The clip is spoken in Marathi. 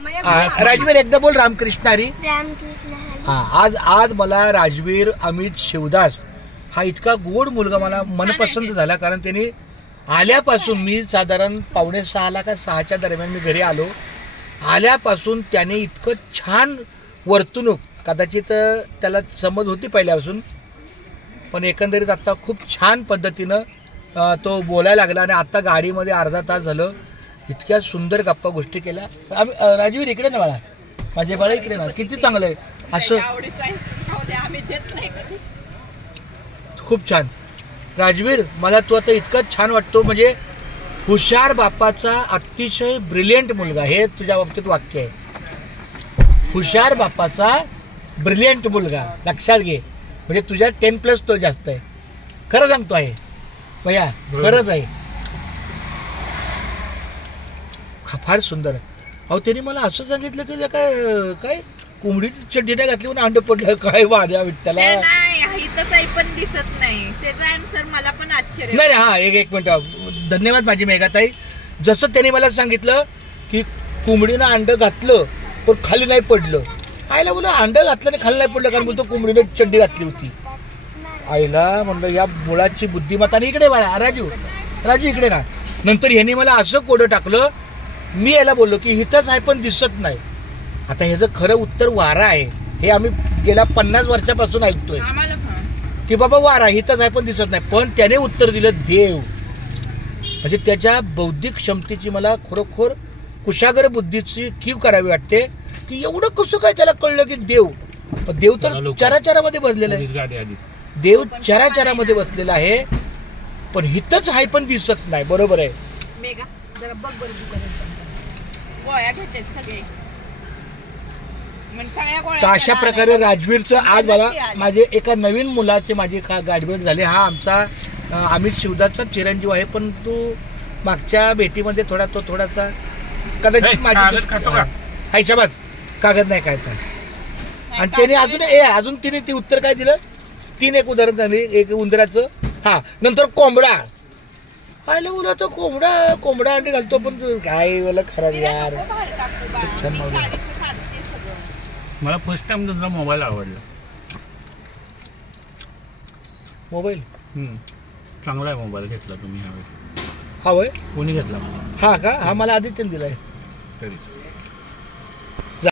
राजवीर एकदा बोल रामकृष्ण हरी. रामकृष्ण हरी. हा, आज मला राजवीर अमित शिवदास हा इतका गोड मुलगा मला मनपसंत झाला. कारण त्यांनी आल्यापासून मी साधारण 5:45 का 6च्या दरम्यान मी घरी आलो. आल्यापासून त्याने इतकं छान वर्तणूक, कदाचित त्याला समज होती पहिल्यापासून, पण एकंदरीत आता खूप छान पद्धतीनं तो बोलायला लागला. आणि आता गाडीमध्ये अर्धा तास झालं इतक्या सुंदर गप्पा गोष्टी केल्या. राजवीर इकडे ना बाळा, माझे बाळा इकडे ना, किती चांगलं आहे असं, खूप छान. राजवीर मला तू आता इतकं छान वाटतो, म्हणजे हुशार बापाचा अतिशय ब्रिलियंट मुलगा, हे तुझ्या बाबतीत वाक्य आहे. हुशार बापाचा ब्रिलियंट मुलगा, लक्षात घे. म्हणजे तुझ्या 10+ तो जास्त आहे. खरं सांगतो आहे भैया, खरंच आहे. फार सुंदर. अहो त्यांनी मला असं सांगितलं की काय काय कोंबडीची चड्डी नाही घातली म्हणून अंड पडलं. काय वाड्या विठ्ठला, पण दिसत नाही त्याचा आन्सर मला पण आश्चर्य. नाही हा, एक मिनिट, धन्यवाद माझी मेघाताई. जसं त्यांनी मला सांगितलं की कोंबडीनं अंड घातलं पण खाली नाही पडलं. आईला बोला अंड घातलं नाही खाली नाही पडलं, कारण बोलतो कोंबडीनं चड्डी घातली होती. आईला म्हणलं या मुलाची बुद्धिमत्ता. आणि इकडे बाळा राजू इकडे ना. नंतर ह्याने मला असं कोडं टाकलं, मी याला बोललो की हिथंच आहे पण दिसत नाही. आता ह्याचं खरं उत्तर वारा आहे. हे आम्ही गेल्या 50 वर्षापासून ऐकतोय की बाबा वारा हिथंच आहे पण दिसत नाही. पण त्याने उत्तर दिलं देव. म्हणजे त्याच्या बौद्धिक क्षमतेची मला खरोखर कुशागर बुद्धीची कीव करावी वाटते की एवढं कसं काय त्याला कळलं की देव तर चराचरामध्ये बसलेला आहे. देव चराचरामध्ये बसलेला आहे, पण हिथंच आहे पण दिसत नाही. बरोबर आहे. तर अशा प्रकारे राजवीरचं आज मला माझे एका नवीन मुलाचे माझी गाठभेट झाली. हा आमचा अमित शिवदासचा चिरंजीव आहे, पण तू मागच्या भेटीमध्ये थोडासा कदाचित माझी हैशाबाज कागद नाही खायचा. आणि त्याने अजून तिने ती उत्तर काय दिलं, 3 एक उदाहरण झाली. एक उंदराचं, हा, नंतर कोंबडा. आयला बोलायचं कोंबडा अंडी घालतो, पण काय बोला खरं यार. मला फर्स्ट टाइम तुमचा मोबाईल आवडला. मोबाईल चांगला आहे. मोबाईल घेतला तुम्ही ह्यावेळेस. हा वय कोणी घेतला? हा का? हा मला आदित्यने दिलाय. तरी